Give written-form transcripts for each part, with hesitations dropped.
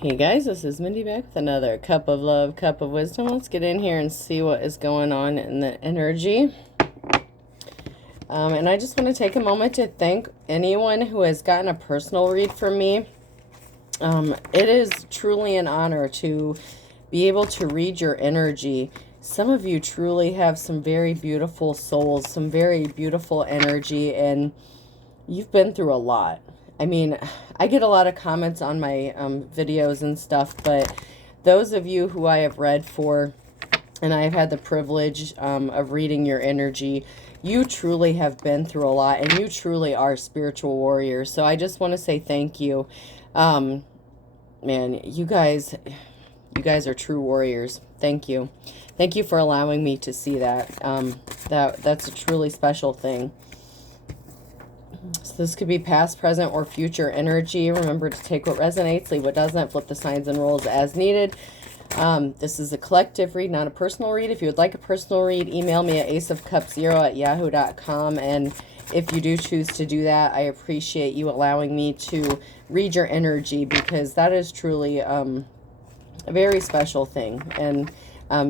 Hey guys, this is Mindy back with another cup of love, cup of wisdom. Let's get in here and see what is going on in the energy. And I just want to take a moment to thank anyone who has gotten a personal read from me. It is truly an honor to be able to read your energy. Some of you truly have some very beautiful souls, some very beautiful energy, and you've been through a lot. I mean, I get a lot of comments on my videos and stuff, but those of you who I have read for, and I've had the privilege of reading your energy, you truly have been through a lot, and you truly are spiritual warriors. So I just want to say thank you. Man, you guys are true warriors. Thank you. Thank you for allowing me to see that. That's a truly special thing. So this could be past, present, or future energy. Remember to take what resonates, leave what doesn't, flip the signs and rolls as needed. This is a collective read, not a personal read. If you would like a personal read, email me at aceofcups0@yahoo.com. And if you do choose to do that, I appreciate you allowing me to read your energy, because that is truly a very special thing. And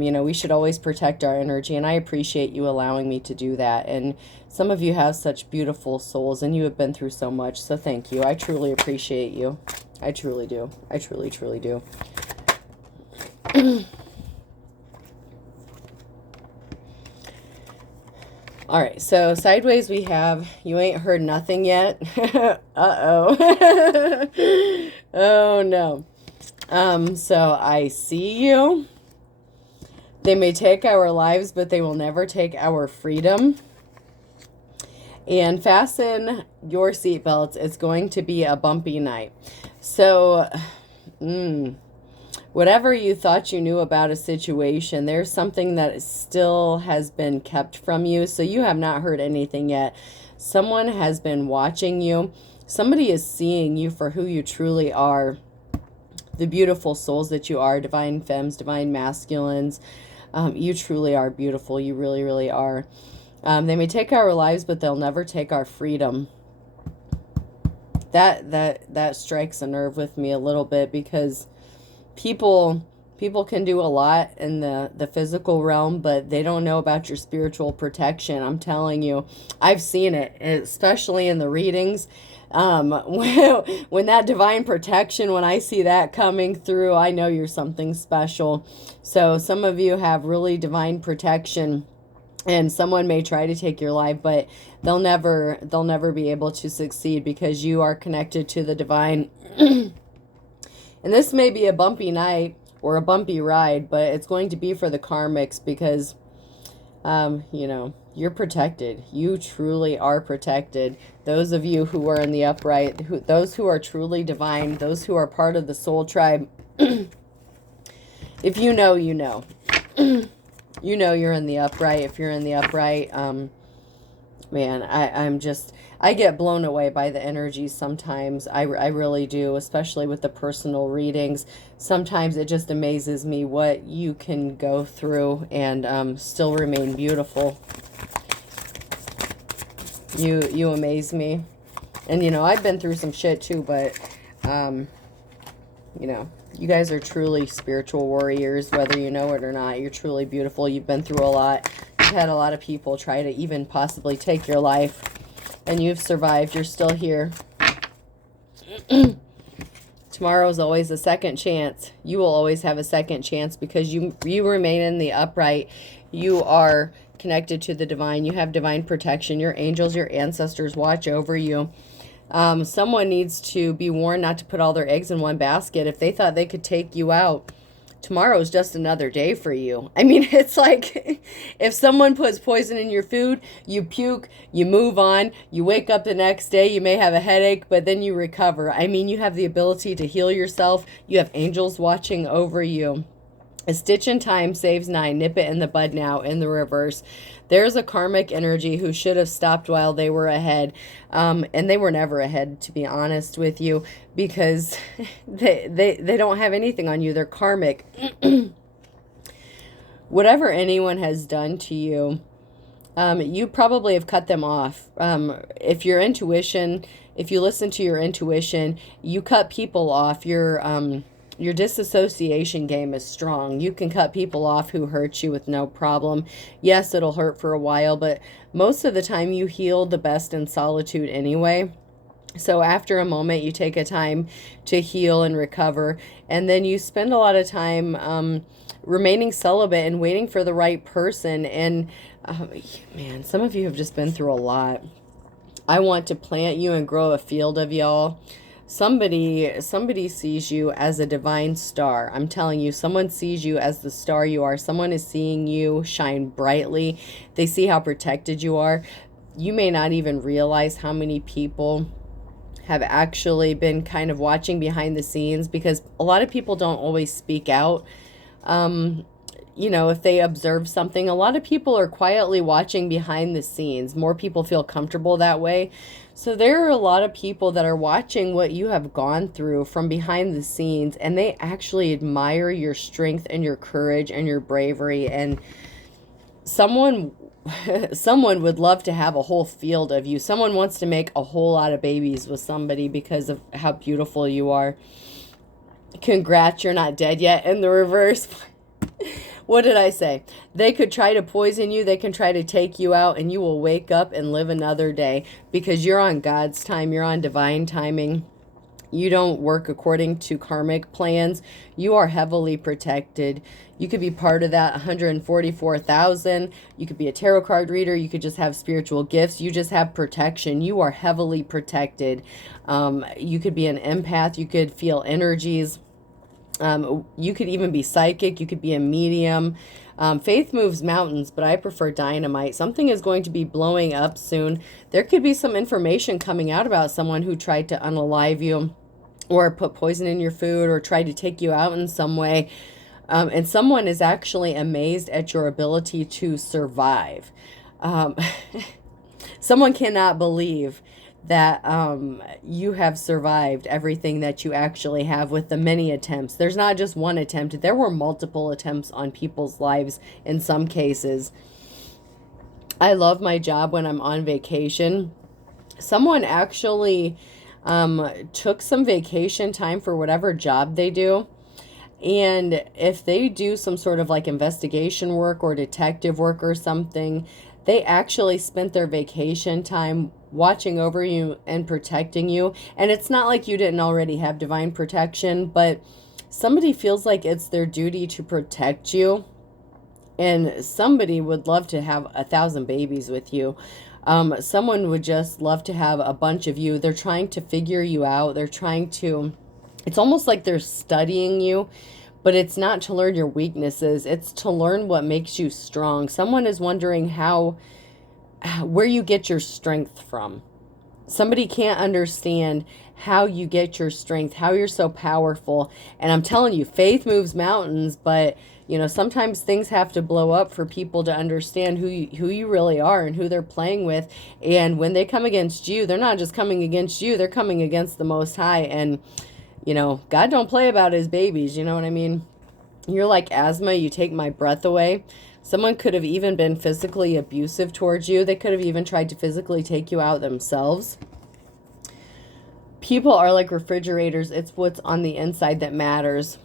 you know, we should always protect our energy, and I appreciate you allowing me to do that. And some of you have such beautiful souls, and you have been through so much, so thank you. I truly appreciate you. I truly do. I truly, truly do. All right, so sideways we have, you ain't heard nothing yet. Uh-oh. Oh, no. So I see you. They may take our lives, but they will never take our freedom. And fasten your seatbelts. It's going to be a bumpy night. So, whatever you thought you knew about a situation, there's something that still has been kept from you. So you have not heard anything yet. Someone has been watching you. Somebody is seeing you for who you truly are. The beautiful souls that you are, divine femmes, divine masculines. You truly are beautiful. You really, really are. They may take our lives, but they'll never take our freedom. That strikes a nerve with me a little bit, because people can do a lot in the physical realm, but they don't know about your spiritual protection. I'm telling you, I've seen it, especially in the readings. When that divine protection, when I see that coming through, I know you're something special. So some of you have really divine protection, and someone may try to take your life, but they'll never be able to succeed, because you are connected to the divine. And this may be a bumpy night or a bumpy ride, but it's going to be for the karmics, because you know, you're protected. You truly are protected. Those of you who are in the upright, those who are truly divine, those who are part of the soul tribe, if you know, you know. You know you're in the upright. If you're in the upright, man, I get blown away by the energy sometimes. I really do, especially with the personal readings. Sometimes it just amazes me what you can go through and still remain beautiful. You amaze me. And, you know, I've been through some shit too, but, you know, you guys are truly spiritual warriors, whether you know it or not. You're truly beautiful. You've been through a lot. You've had a lot of people try to even possibly take your life, and you've survived. You're still here. Tomorrow is always a second chance. You will always have a second chance, because you remain in the upright. You are connected to the divine. You have divine protection. Your angels, your ancestors watch over you. Someone needs to be warned not to put all their eggs in one basket. If they thought they could take you out, tomorrow's just another day for you. I mean, it's like if someone puts poison in your food, you puke, you move on, you wake up the next day, you may have a headache, but then you recover. I mean, you have the ability to heal yourself. You have angels watching over you. A stitch in time saves 9. Nip it in the bud now, in the reverse. There's a karmic energy who should have stopped while they were ahead. And they were never ahead, to be honest with you, because they don't have anything on you. They're karmic. Whatever anyone has done to you, you probably have cut them off. If your intuition, if you listen to your intuition, you cut people off. Your disassociation game is strong. You can cut people off who hurt you with no problem. Yes, it'll hurt for a while, but most of the time you heal the best in solitude anyway. So after a moment, you take a time to heal and recover, and then you spend a lot of time remaining celibate and waiting for the right person. And man, some of you have just been through a lot. I want to plant you and grow a field of y'all. Somebody sees you as a divine star. I'm telling you, someone sees you as the star you are. Someone is seeing you shine brightly. They see how protected you are. You may not even realize how many people have actually been kind of watching behind the scenes, because a lot of people don't always speak out. You know, if they observe something, a lot of people are quietly watching behind the scenes. More people feel comfortable that way. So there are a lot of people that are watching what you have gone through from behind the scenes, and they actually admire your strength and your courage and your bravery. And someone would love to have a whole field of you. Someone wants to make a whole lot of babies with somebody because of how beautiful you are. Congrats, you're not dead yet. In the reverse, what did I say? They could try to poison you. They can try to take you out, and you will wake up and live another day, because you're on God's time. You're on divine timing. You don't work according to karmic plans. You are heavily protected. You could be part of that 144,000. You could be a tarot card reader. You could just have spiritual gifts. You just have protection. You are heavily protected. You could be an empath. You could feel energies. You could even be psychic. You could be a medium. Faith moves mountains, but I prefer dynamite. Something is going to be blowing up soon. There could be some information coming out about someone who tried to unalive you, or put poison in your food, or tried to take you out in some way. And someone is actually amazed at your ability to survive. Someone cannot believe that you have survived everything that you actually have with the many attempts. There's not just one attempt. There were multiple attempts on people's lives in some cases. I love my job when I'm on vacation. Someone actually took some vacation time for whatever job they do. And if they do some sort of like investigation work or detective work or something, they actually spent their vacation time watching over you and protecting you. And it's not like you didn't already have divine protection, but somebody feels like it's their duty to protect you. And somebody would love to have 1,000 babies with you. Someone would just love to have a bunch of you. They're trying to figure you out. They're trying to, it's almost like they're studying you, but it's not to learn your weaknesses. It's to learn what makes you strong. Someone is wondering where you get your strength from. Somebody can't understand how you get your strength, how you're so powerful. And I'm telling you, faith moves mountains, but you know, sometimes things have to blow up for people to understand who you really are and who they're playing with. And when they come against you, they're not just coming against you, they're coming against the Most High. And, you know, God don't play about his babies, you know what I mean? You're like asthma, you take my breath away. Someone could have even been physically abusive towards you. They could have even tried to physically take you out themselves. People are like refrigerators. It's what's on the inside that matters.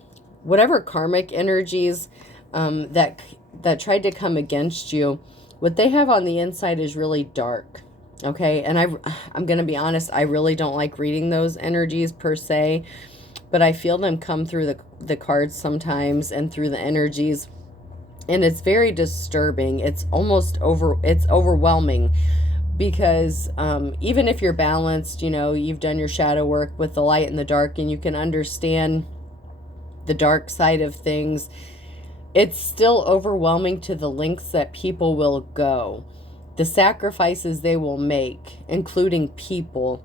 Whatever karmic energies that tried to come against you, what they have on the inside is really dark. Okay, and I'm going to be honest, I really don't like reading those energies per se, but I feel them come through the cards sometimes and through the energies, and it's very disturbing. It's it's overwhelming, because even if you're balanced, you know, you've done your shadow work with the light and the dark, and you can understand the dark side of things, it's still overwhelming to the lengths that people will go, the sacrifices they will make, including people,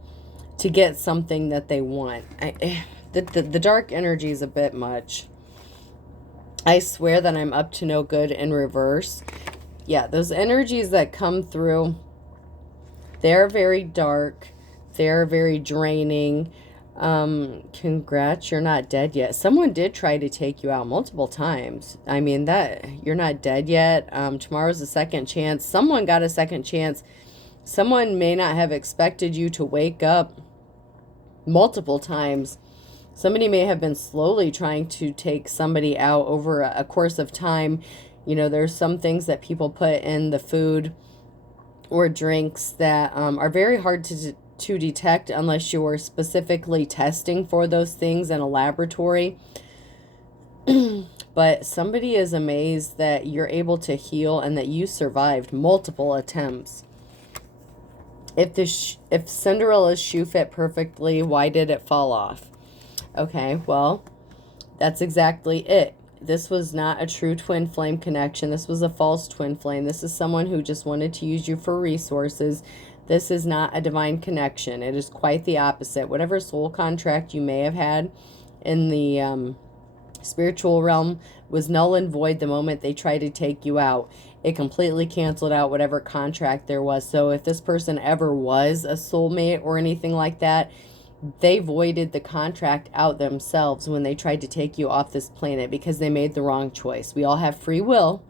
to get something that they want. The dark energy is a bit much. I swear that I'm up to no good in reverse. Yeah, those energies that come through, they're very dark. They're very draining. Congrats, you're not dead yet. Someone did try to take you out multiple times. I mean, that you're not dead yet. Tomorrow's a second chance. Someone got a second chance. Someone may not have expected you to wake up multiple times. Somebody may have been slowly trying to take somebody out over a course of time. You know, there's some things that people put in the food or drinks that are very hard to detect unless you are specifically testing for those things in a laboratory. But somebody is amazed that you're able to heal and that you survived multiple attempts. If Cinderella's shoe fit perfectly, why did it fall off? Okay, well, that's exactly it. This was not a true twin flame connection. This was a false twin flame. This is someone who just wanted to use you for resources. This is not a divine connection. It is quite the opposite. Whatever soul contract you may have had in the spiritual realm was null and void the moment they tried to take you out. It completely canceled out whatever contract there was. So if this person ever was a soulmate or anything like that, they voided the contract out themselves when they tried to take you off this planet because they made the wrong choice. We all have free will.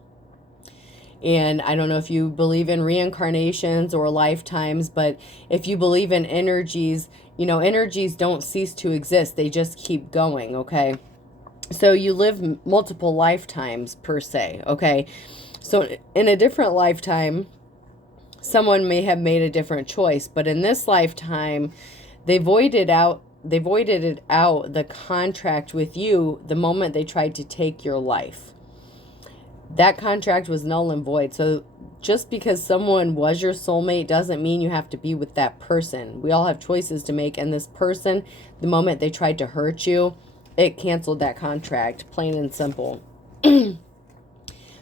And I don't know if you believe in reincarnations or lifetimes, but if you believe in energies, you know, energies don't cease to exist. They just keep going, okay? So you live multiple lifetimes per se, okay? So in a different lifetime, someone may have made a different choice, but in this lifetime, they voided it out the contract with you the moment they tried to take your life. That contract was null and void. So just because someone was your soulmate doesn't mean you have to be with that person. We all have choices to make, and this person, the moment they tried to hurt you, it canceled that contract, plain and simple.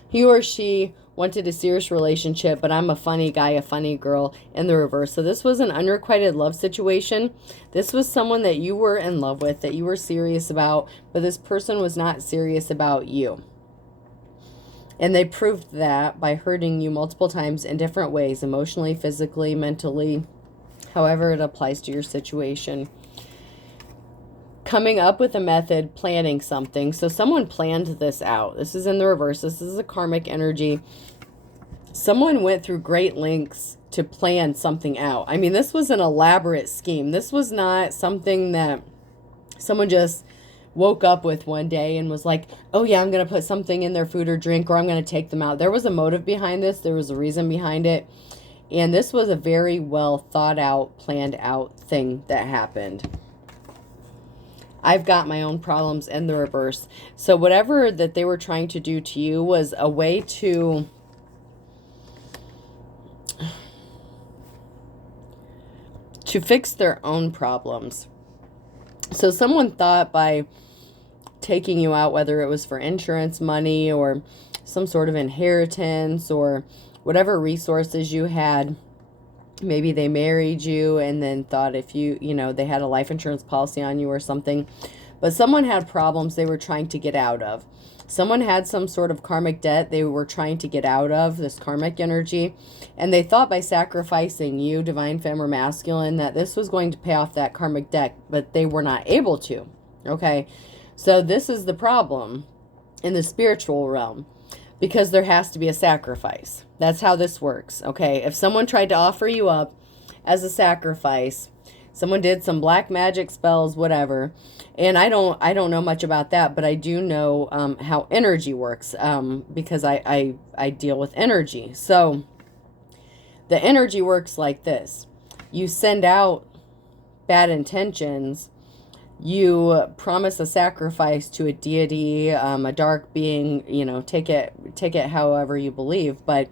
He or she wanted a serious relationship, but I'm a funny guy, a funny girl, in the reverse. So this was an unrequited love situation. This was someone that you were in love with, that you were serious about, but this person was not serious about you. And they proved that by hurting you multiple times in different ways, emotionally, physically, mentally, however it applies to your situation. Coming up with a method, planning something. So someone planned this out. This is in the reverse. This is a karmic energy. Someone went through great lengths to plan something out. I mean, this was an elaborate scheme. This was not something that someone just woke up with one day and was like, oh yeah, I'm going to put something in their food or drink, or I'm going to take them out. There was a motive behind this. There was a reason behind it. And this was a very well thought out, planned out thing that happened. I've got my own problems in the reverse. So whatever that they were trying to do to you was a way to fix their own problems. So someone thought by taking you out, whether it was for insurance money or some sort of inheritance or whatever resources you had, maybe they married you and then thought if you know, they had a life insurance policy on you or something. But someone had problems they were trying to get out of. Someone had some sort of karmic debt they were trying to get out of, this karmic energy. And they thought by sacrificing you, divine femme or masculine, that this was going to pay off that karmic debt. But they were not able to. Okay? So this is the problem in the spiritual realm. Because there has to be a sacrifice. That's how this works, okay? If someone tried to offer you up as a sacrifice, someone did some black magic spells, whatever, and I don't know much about that, but I do know how energy works because I deal with energy. So the energy works like this. You send out bad intentions. You promise a sacrifice to a deity, a dark being, you know, take it however you believe, but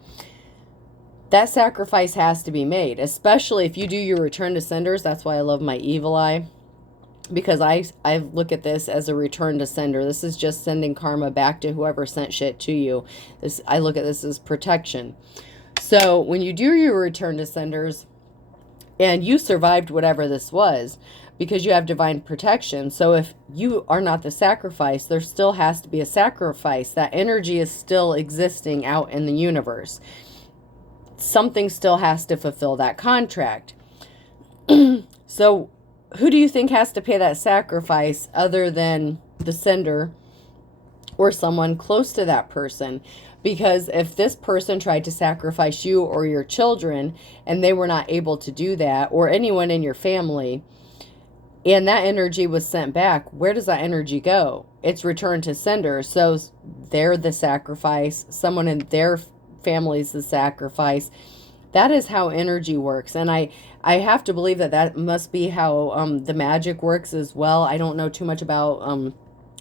that sacrifice has to be made, especially if you do your return to senders. That's why I love my evil eye, because I look at this as a return to sender. This is just sending karma back to whoever sent shit to you. I look at this as protection. So when you do your return to senders and you survived whatever this was, because you have divine protection. So if you are not the sacrifice, there still has to be a sacrifice. That energy is still existing out in the universe. Something still has to fulfill that contract. So who do you think has to pay that sacrifice other than the sender or someone close to that person? Because if this person tried to sacrifice you or your children and they were not able to do that, or anyone in your family, and that energy was sent back. Where does that energy go? It's returned to sender. So they're the sacrifice. Someone in their family's the sacrifice. That is how energy works. And I have to believe that that must be how the magic works as well. I don't know too much about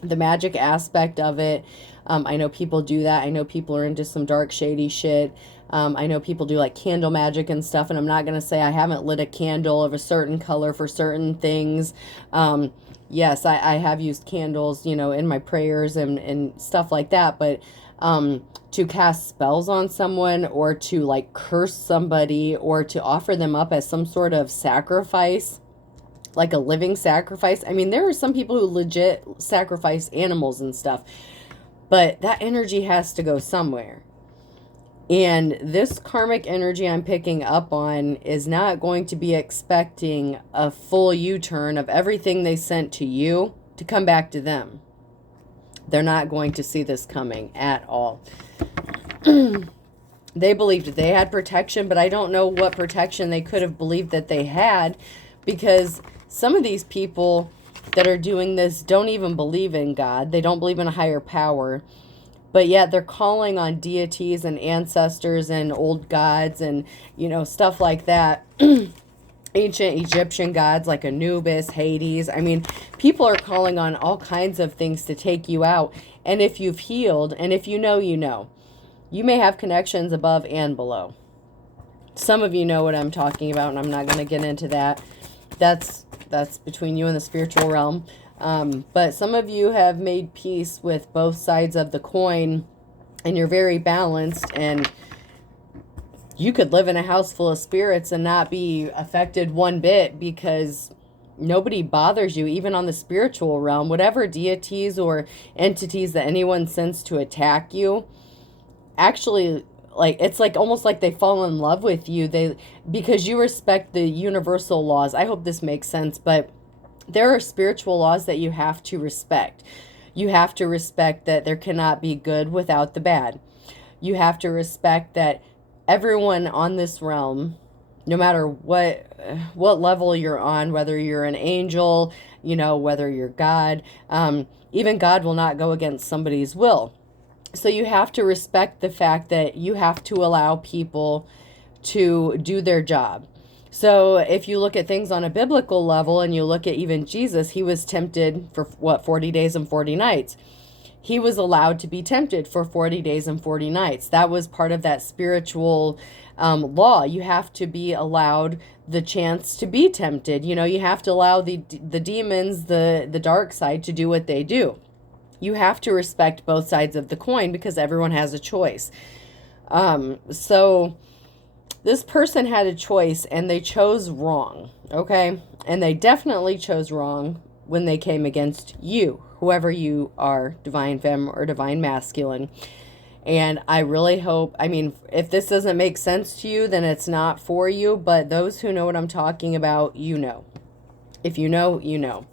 the magic aspect of it. I know people do that. I know people are into some dark, shady shit. I know people do like candle magic and stuff, and I'm not going to say I haven't lit a candle of a certain color for certain things. Yes, I have used candles, you know, in my prayers and stuff like that, but to cast spells on someone or to like curse somebody or to offer them up as some sort of sacrifice, like a living sacrifice. I mean, there are some people who legit sacrifice animals and stuff, but that energy has to go somewhere. And this karmic energy I'm picking up on is not going to be expecting a full U-turn of everything they sent to you to come back to them. They're not going to see this coming at all. They believed they had protection, but I don't know what protection they could have believed that they had, because some of these people that are doing this don't even believe in God. They don't believe in a higher power. But yet they're calling on deities and ancestors and old gods and, you know, stuff like that. Ancient Egyptian gods like Anubis, Hades. I mean, people are calling on all kinds of things to take you out. And if you've healed, and if you know, you know. You may have connections above and below. Some of you know what I'm talking about, and I'm not going to get into that. That's between you and the spiritual realm. But some of you have made peace with both sides of the coin, and you're very balanced, and you could live in a house full of spirits and not be affected one bit because nobody bothers you, even on the spiritual realm. Whatever deities or entities that anyone sends to attack you, actually, like, it's like almost like they fall in love with you, because you respect the universal laws. I hope this makes sense, but there are spiritual laws that you have to respect. You have to respect that there cannot be good without the bad. You have to respect that everyone on this realm, no matter what level you're on, whether you're an angel, you know, whether you're God, even God will not go against somebody's will. So you have to respect the fact that you have to allow people to do their job. So if you look at things on a biblical level and you look at even Jesus, he was tempted for 40 days and 40 nights. He was allowed to be tempted for 40 days and 40 nights. That was part of that spiritual law. You have to be allowed the chance to be tempted. You know, you have to allow the demons, the dark side, to do what they do. You have to respect both sides of the coin because everyone has a choice. So this person had a choice and they chose wrong, okay? And they definitely chose wrong when they came against you, whoever you are, divine femme or divine masculine. And I really hope, I mean, if this doesn't make sense to you, then it's not for you. But those who know what I'm talking about, you know. If you know, you know.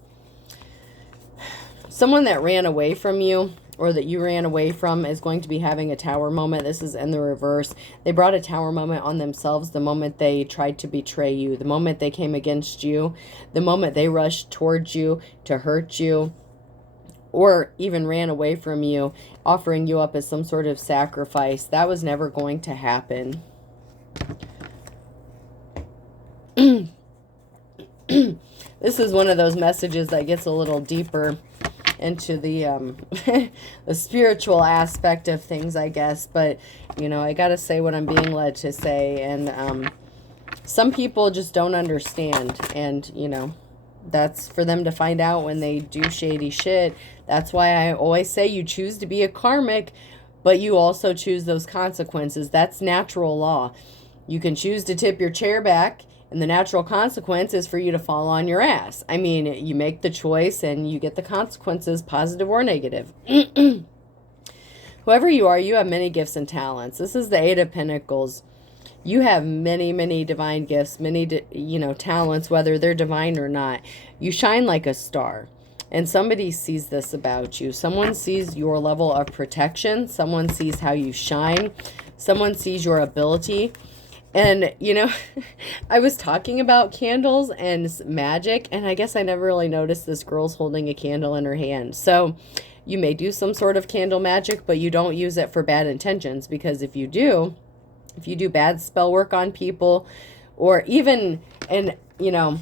Someone that ran away from you or that you ran away from is going to be having a tower moment. This is in the reverse. They brought a tower moment on themselves the moment they tried to betray you, the moment they came against you, the moment they rushed towards you to hurt you, or even ran away from you, offering you up as some sort of sacrifice. That was never going to happen. This is one of those messages that gets a little deeper into the the spiritual aspect of things, I guess. But, you know, I gotta say what I'm being led to say. And some people just don't understand. And, you know, that's for them to find out when they do shady shit. That's why I always say you choose to be a karmic, but you also choose those consequences. That's natural law. You can choose to tip your chair back, and the natural consequence is for you to fall on your ass. I mean, you make the choice and you get the consequences, positive or negative. Whoever you are, you have many gifts and talents. This is the Eight of Pentacles. You have many, many divine gifts, many, talents, whether they're divine or not. You shine like a star. And somebody sees this about you. Someone sees your level of protection. Someone sees how you shine. Someone sees your ability. And, you know, I was talking about candles and magic, and I guess I never really noticed this girl's holding a candle in her hand. So you may do some sort of candle magic, but you don't use it for bad intentions, because if you do bad spell work on people, or even, and, you know,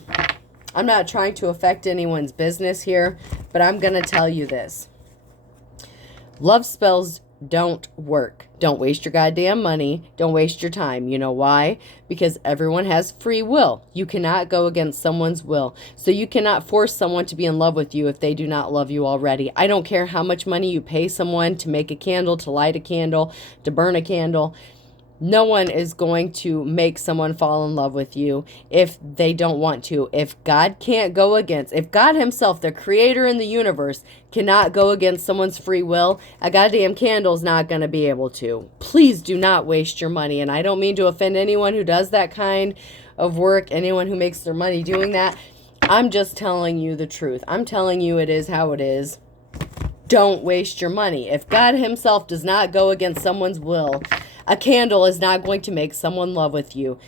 I'm not trying to affect anyone's business here, but I'm going to tell you this. Love spells don't work. Don't waste your goddamn money. Don't waste your time. You know why? Because everyone has free will. You cannot go against someone's will. So you cannot force someone to be in love with you if they do not love you already. I don't care how much money you pay someone to make a candle, to light a candle, to burn a candle. No one is going to make someone fall in love with you if they don't want to. If God himself, the creator in the universe, cannot go against someone's free will, a goddamn candle's not going to be able to. Please do not waste your money. And I don't mean to offend anyone who does that kind of work, anyone who makes their money doing that. I'm just telling you the truth. I'm telling you it is how it is. Don't waste your money. If God himself does not go against someone's will, a candle is not going to make someone in love with you,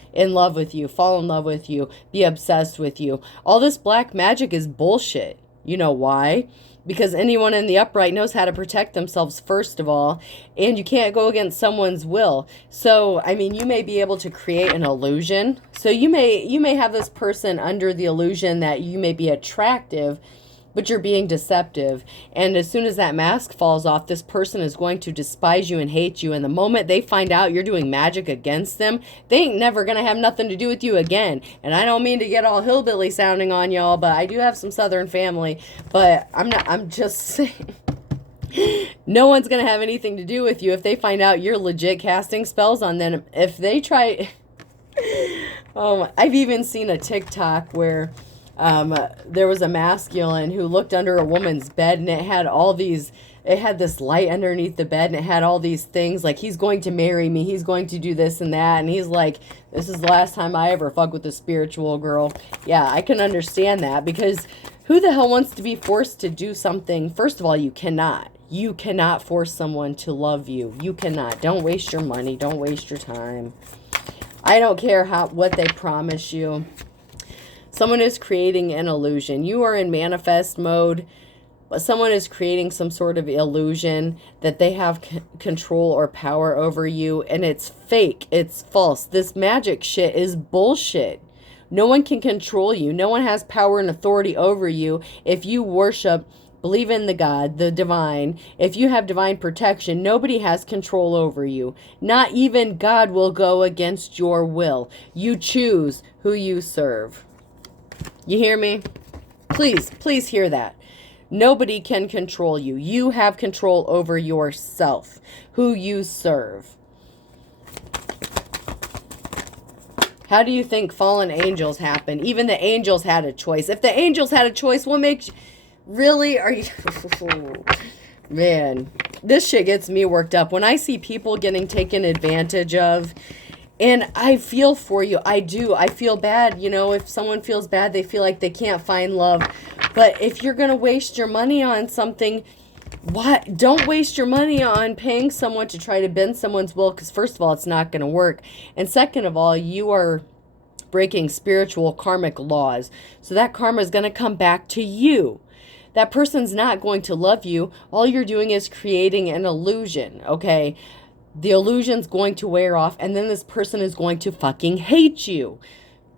fall in love with you, be obsessed with you. All this black magic is bullshit. You know why? Because anyone in the upright knows how to protect themselves, first of all, and you can't go against someone's will. So, I mean, you may be able to create an illusion. So you may have this person under the illusion that you may be attractive, but you're being deceptive. And as soon as that mask falls off, this person is going to despise you and hate you. And the moment they find out you're doing magic against them, they ain't never going to have nothing to do with you again. And I don't mean to get all hillbilly sounding on y'all, but I do have some Southern family. But I'm just saying, no one's going to have anything to do with you if they find out you're legit casting spells on them. If they try... I've even seen a TikTok where... there was a masculine who looked under a woman's bed, and it had this light underneath the bed, and it had all these things like, he's going to marry me, he's going to do this and that, and he's like, this is the last time I ever fuck with a spiritual girl. Yeah, I can understand that, because who the hell wants to be forced to do something? First of all, you cannot force someone to love you. You cannot. Don't waste your money. Don't waste your time. I don't care what they promise you. Someone is creating an illusion. You are in manifest mode, but someone is creating some sort of illusion that they have control or power over you, and it's fake. It's false. This magic shit is bullshit. No one can control you. No one has power and authority over you. If you believe in the God, the divine, if you have divine protection, nobody has control over you. Not even God will go against your will. You choose who you serve. You hear me? Please hear that. Nobody can control you. You have control over yourself, who you serve. How do you think fallen angels happen? Even the angels had a choice. If the angels had a choice, what makes you... Really? Are you... Man, this shit gets me worked up. When I see people getting taken advantage of... And I feel for you. I do. I feel bad. You know, if someone feels bad, they feel like they can't find love. But if you're going to waste your money on something, don't waste your money on paying someone to try to bend someone's will. Because first of all, it's not going to work. And second of all, you are breaking spiritual karmic laws. So that karma is going to come back to you. That person's not going to love you. All you're doing is creating an illusion, okay? The illusion's going to wear off, and then this person is going to fucking hate you.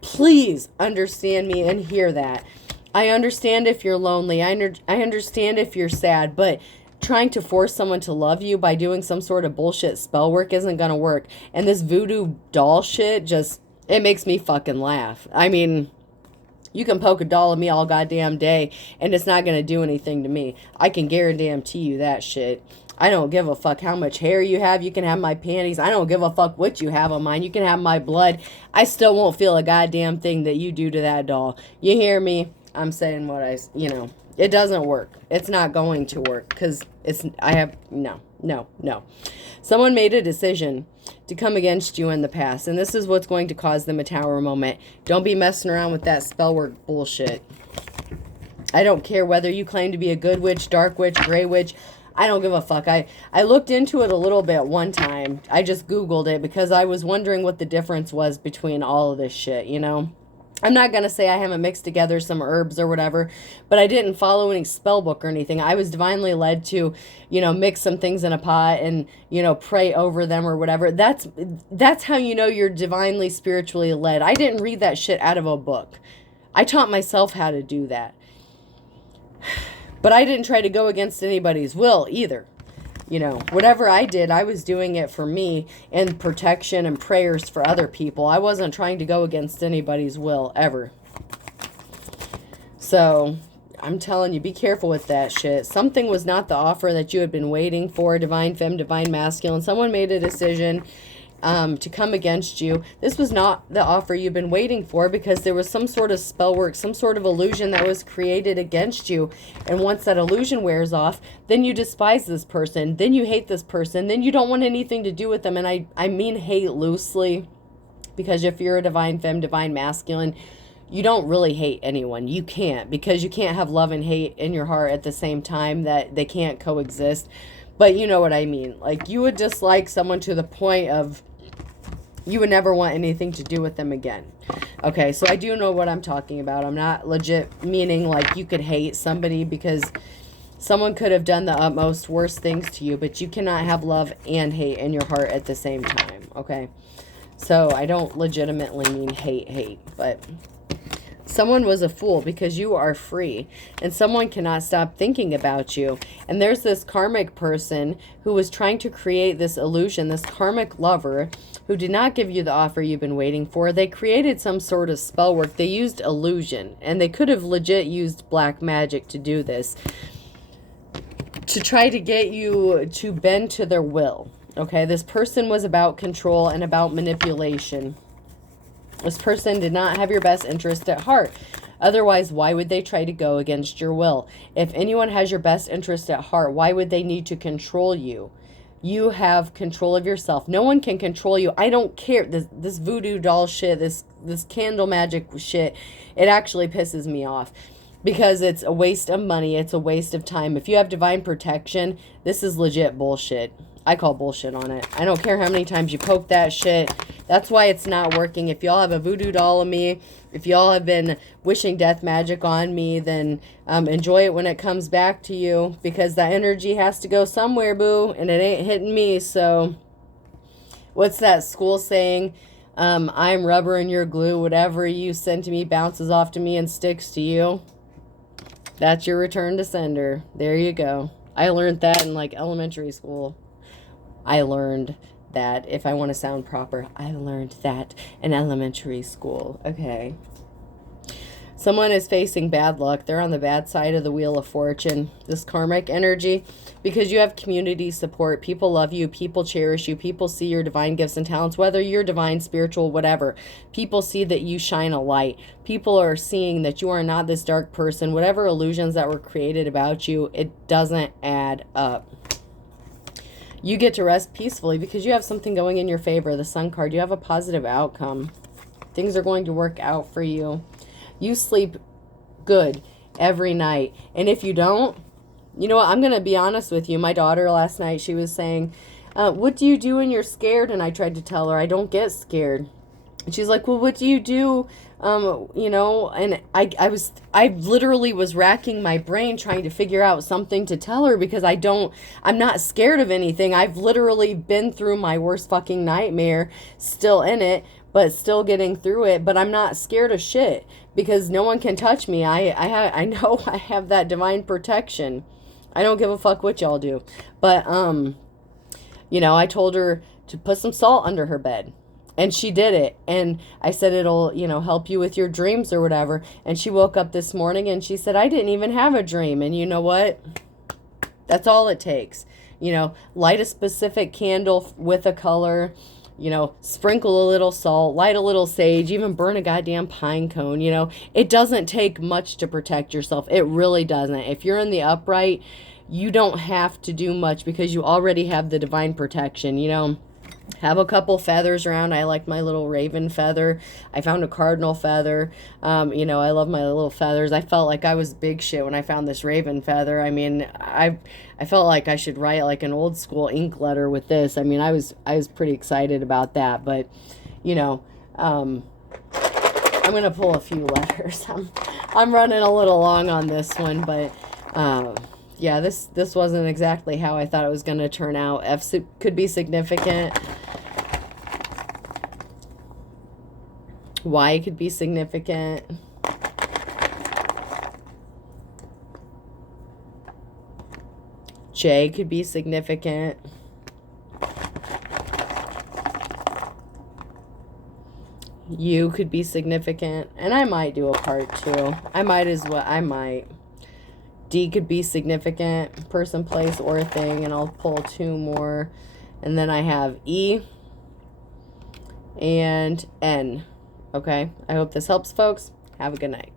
Please understand me and hear that. I understand if you're lonely. I understand if you're sad, but trying to force someone to love you by doing some sort of bullshit spell work isn't going to work. And this voodoo doll shit it makes me fucking laugh. I mean, you can poke a doll at me all goddamn day, and it's not going to do anything to me. I can guarantee you that shit. I don't give a fuck how much hair you have. You can have my panties. I don't give a fuck what you have on mine. You can have my blood. I still won't feel a goddamn thing that you do to that doll. You hear me? I'm saying it doesn't work. It's not going to work because no. Someone made a decision to come against you in the past, and this is what's going to cause them a tower moment. Don't be messing around with that spell work bullshit. I don't care whether you claim to be a good witch, dark witch, gray witch. I don't give a fuck. I looked into it a little bit one time. I just Googled it because I was wondering what the difference was between all of this shit, you know? I'm not going to say I haven't mixed together some herbs or whatever, but I didn't follow any spell book or anything. I was divinely led to, you know, mix some things in a pot and, you know, pray over them or whatever. That's how you know you're divinely spiritually led. I didn't read that shit out of a book. I taught myself how to do that. But I didn't try to go against anybody's will either. You know, whatever I did, I was doing it for me and protection and prayers for other people. I wasn't trying to go against anybody's will ever. So, I'm telling you, be careful with that shit. Something was not the offer that you had been waiting for, divine femme, divine masculine. Someone made a decision to come against you. This was not the offer you've been waiting for because there was some sort of spell work, some sort of illusion that was created against you. And once that illusion wears off, then you despise this person, then you hate this person, then you don't want anything to do with them. And I mean hate loosely, because if you're a divine femme, divine masculine, you don't really hate anyone. You can't, because you can't have love and hate in your heart at the same time. That they can't coexist. But you know what I mean. Like, you would dislike someone to the point of you would never want anything to do with them again. Okay, so I do know what I'm talking about. I'm not legit meaning like you could hate somebody, because someone could have done the utmost worst things to you, but you cannot have love and hate in your heart at the same time, okay? So I don't legitimately mean hate, but someone was a fool because you are free, and someone cannot stop thinking about you. And there's this karmic person who was trying to create this illusion, this karmic lover who did not give you the offer you've been waiting for. They created some sort of spell work. They used illusion, and they could have legit used black magic to do this, to try to get you to bend to their will. Okay, this person was about control and about manipulation. This person did not have your best interest at heart. Otherwise, why would they try to go against your will? If anyone has your best interest at heart, why would they need to control you? You have control of yourself. No one can control you. I don't care. This voodoo doll shit, this candle magic shit, it actually pisses me off. Because it's a waste of money. It's a waste of time. If you have divine protection, this is legit bullshit. I call bullshit on it. I don't care how many times you poke that shit. That's why it's not working. If y'all have a voodoo doll of me, if y'all have been wishing death magic on me, then enjoy it when it comes back to you. Because that energy has to go somewhere, boo. And it ain't hitting me. So, what's that school saying? I'm rubber and you're glue. Whatever you send to me bounces off to me and sticks to you. That's your return to sender. There you go. I learned that in like elementary school. I learned that, if I want to sound proper, I learned that in elementary school. Okay. Someone is facing bad luck. They're on the bad side of the wheel of fortune. This karmic energy, because you have community support. People love you. People cherish you. People see your divine gifts and talents, whether you're divine, spiritual, whatever. People see that you shine a light. People are seeing that you are not this dark person. Whatever illusions that were created about you, it doesn't add up. You get to rest peacefully because you have something going in your favor. The Sun card, you have a positive outcome. Things are going to work out for you. You sleep good every night. And if you don't, you know what? I'm going to be honest with you. My daughter last night, she was saying, what do you do when you're scared? And I tried to tell her, I don't get scared. And she's like, well, what do you do? You know, and I literally was racking my brain trying to figure out something to tell her, because I'm not scared of anything. I've literally been through my worst fucking nightmare, still in it, but still getting through it. But I'm not scared of shit because no one can touch me. I know I have that divine protection. I don't give a fuck what y'all do. But, you know, I told her to put some salt under her bed. And she did it. And I said, it'll, you know, help you with your dreams or whatever. And she woke up this morning and she said, I didn't even have a dream. And you know what? That's all it takes. You know, light a specific candle with a color, you know, sprinkle a little salt, light a little sage, even burn a goddamn pine cone. You know, it doesn't take much to protect yourself. It really doesn't. If you're in the upright, you don't have to do much because you already have the divine protection, you know. Have a couple feathers around. I like my little raven feather. I found a cardinal feather. You know, I love my little feathers. I felt like I was big shit when I found this raven feather. I mean, I felt like I should write like an old school ink letter with this. I mean, I was pretty excited about that. But, you know, I'm gonna pull a few letters. I'm running a little long on this one, but yeah, this wasn't exactly how I thought it was gonna turn out. F could be significant. Y could be significant. J could be significant. U could be significant. And I might do a part 2. I might as well. I might. D could be significant. Person, place, or thing. And I'll pull 2 more. And then I have E and N. Okay, I hope this helps, folks. Have a good night.